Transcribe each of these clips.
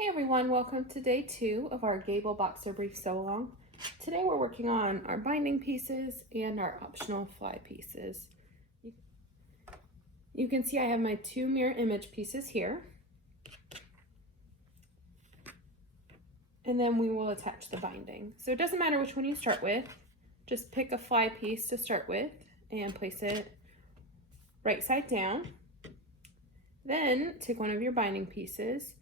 Hey everyone, welcome to day 2 of our Gable Boxer Brief Sew-a-long. Today we're working on our binding pieces and our optional fly pieces. You can see I have my 2 mirror image pieces here. And then we will attach the binding. So it doesn't matter which one you start with, just pick a fly piece to start with and place it right side down. Then take one of your binding pieces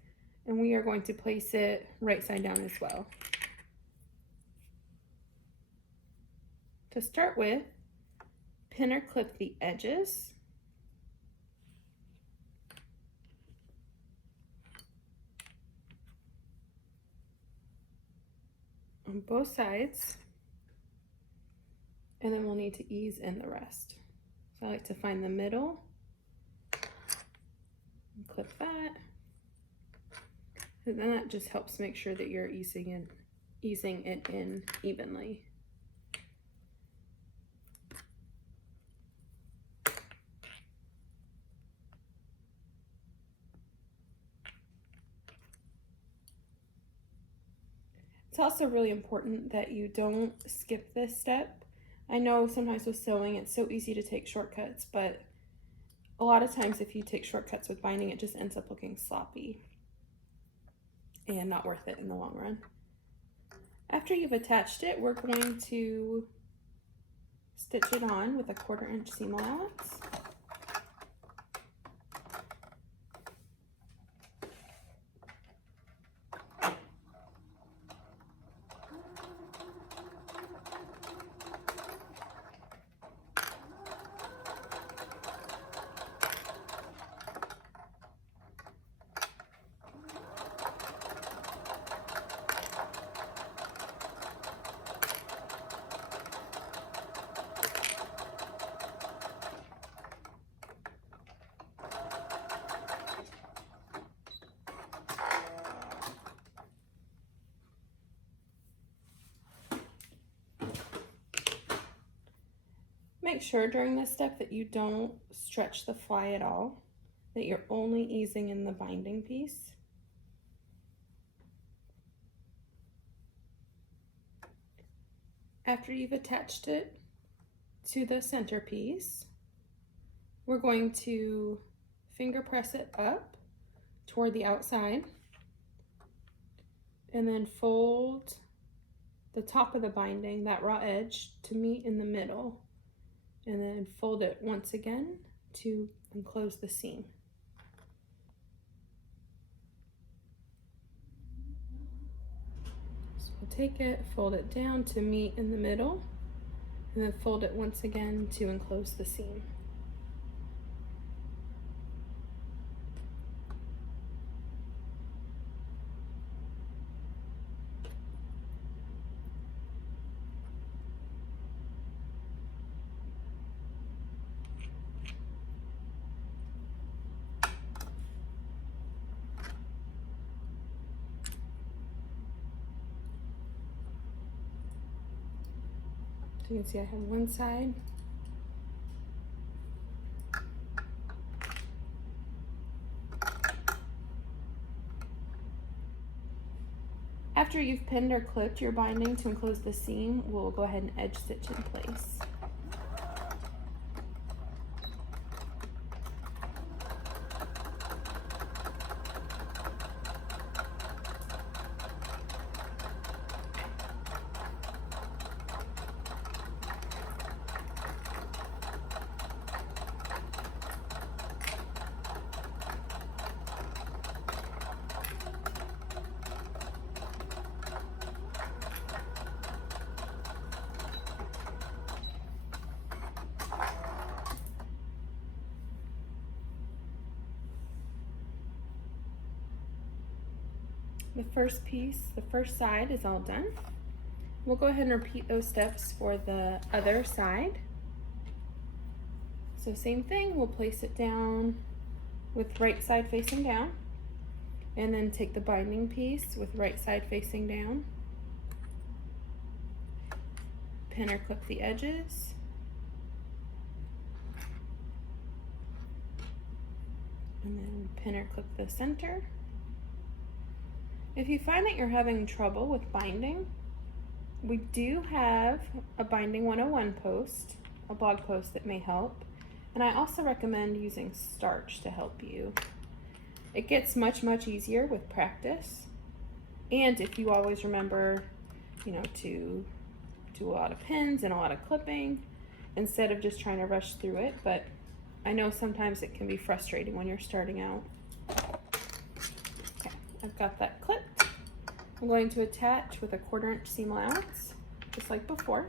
and we are going to place it right side down as well. To start with, pin or clip the edges. On both sides, and then we'll need to ease in the rest. So I like to find the middle and clip that. And then that just helps make sure that you're easing it in evenly. It's also really important that you don't skip this step. I know sometimes with sewing it's so easy to take shortcuts, but a lot of times if you take shortcuts with binding, it just ends up looking sloppy and not worth it in the long run. After you've attached it, we're going to stitch it on with a 1/4 inch seam allowance. Make sure during this step that you don't stretch the fly at all, that you're only easing in the binding piece. After you've attached it to the centerpiece, we're going to finger press it up toward the outside and then fold the top of the binding, that raw edge, to meet in the middle, and then fold it once again to enclose the seam. So we'll take it, fold it down to meet in the middle, and then fold it once again to enclose the seam. So you can see I have one side. After you've pinned or clipped your binding to enclose the seam, we'll go ahead and edge stitch in place. The first piece, the first side is all done. We'll go ahead and repeat those steps for the other side. So same thing, we'll place it down with right side facing down, and then take the binding piece with right side facing down, pin or clip the edges, and then pin or clip the center, If you find that you're having trouble with binding, we do have a Binding 101 post, a blog post that may help. And I also recommend using starch to help you. It gets much, much easier with practice. And if you always remember, to do a lot of pins and a lot of clipping instead of just trying to rush through it. But I know sometimes it can be frustrating when you're starting out. Okay, I've got that clipped. I'm going to attach with a 1/4 inch seam allowance, just like before.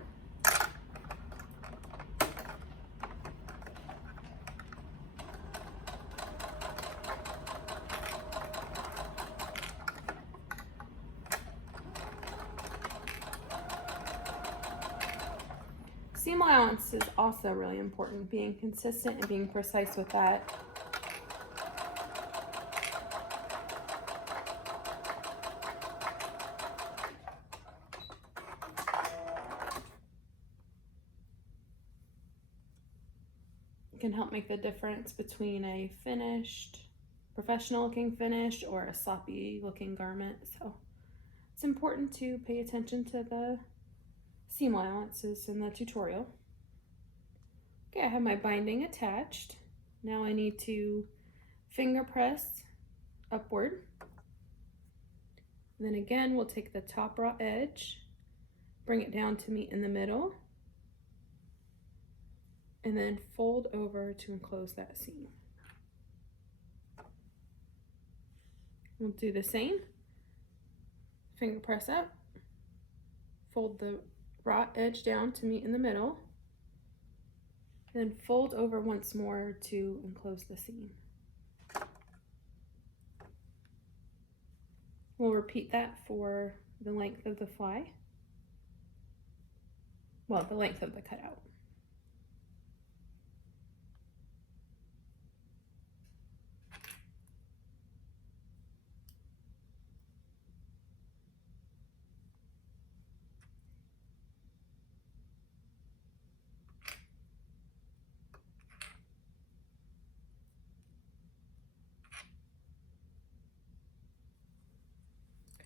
Seam allowance is also really important, being consistent and being precise with that. It can help make the difference between a finished, professional looking finish or a sloppy looking garment. So it's important to pay attention to the seam allowances in the tutorial. Okay, I have my binding attached. Now I need to finger press upward. And then again, we'll take the top raw edge, bring it down to meet in the middle, and then fold over to enclose that seam. We'll do the same. Finger press up, fold the raw edge down to meet in the middle, then fold over once more to enclose the seam. We'll repeat that for the length of the fly. Well, the length of the cutout.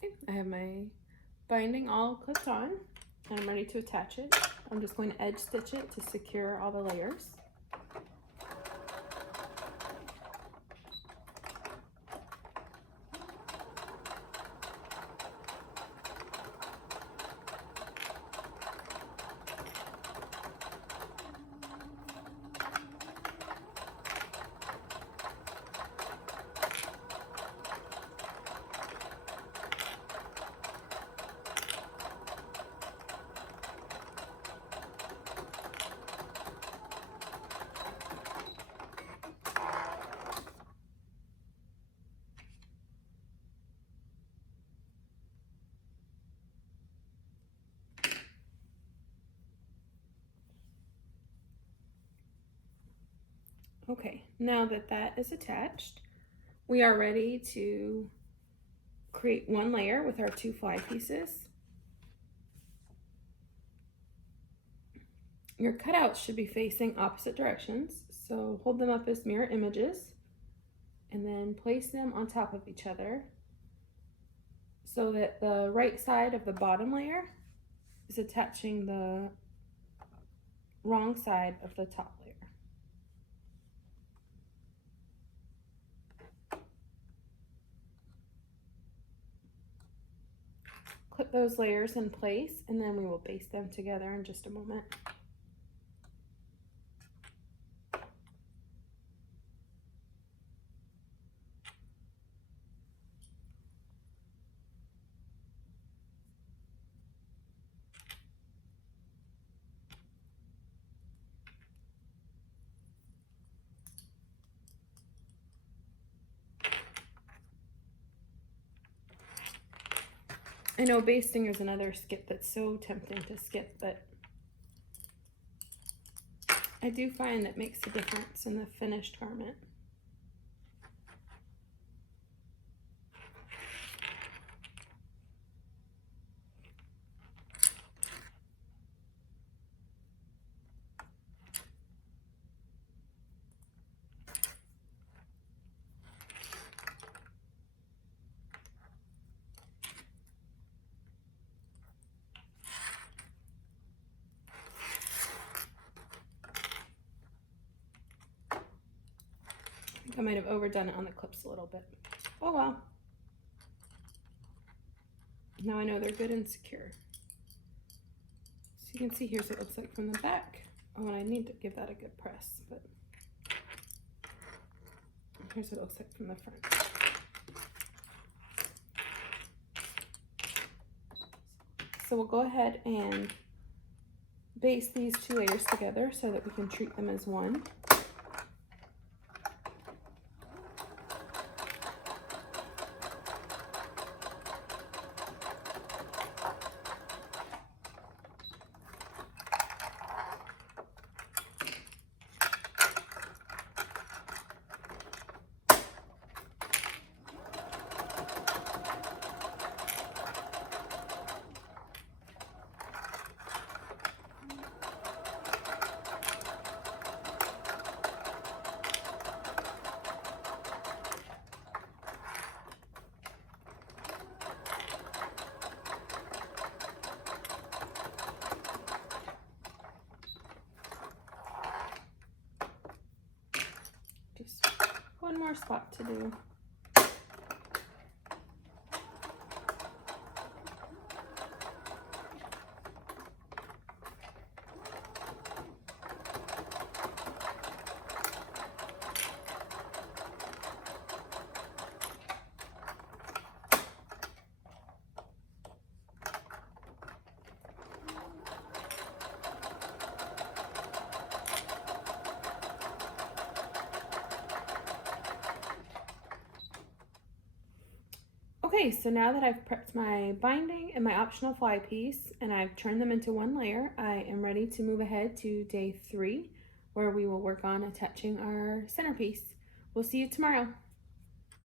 Okay, I have my binding all clipped on and I'm ready to attach it. I'm just going to edge stitch it to secure all the layers. Okay, now that that is attached, we are ready to create one layer with our 2 fly pieces. Your cutouts should be facing opposite directions, so hold them up as mirror images and then place them on top of each other so that the right side of the bottom layer is attaching the wrong side of the top layer. Clip those layers in place and then we will baste them together in just a moment. I know basting is another skip that's so tempting to skip, but I do find that makes a difference in the finished garment. I might have overdone it on the clips a little bit. Oh well. Now I know they're good and secure. So you can see here's what it looks like from the back. Oh, and I need to give that a good press, but here's what it looks like from the front. So we'll go ahead and baste these 2 layers together so that we can treat them as one. Just one more spot to do. Okay, so now that I've prepped my binding and my optional fly piece and I've turned them into one layer, I am ready to move ahead to day 3, where we will work on attaching our centerpiece. We'll see you tomorrow.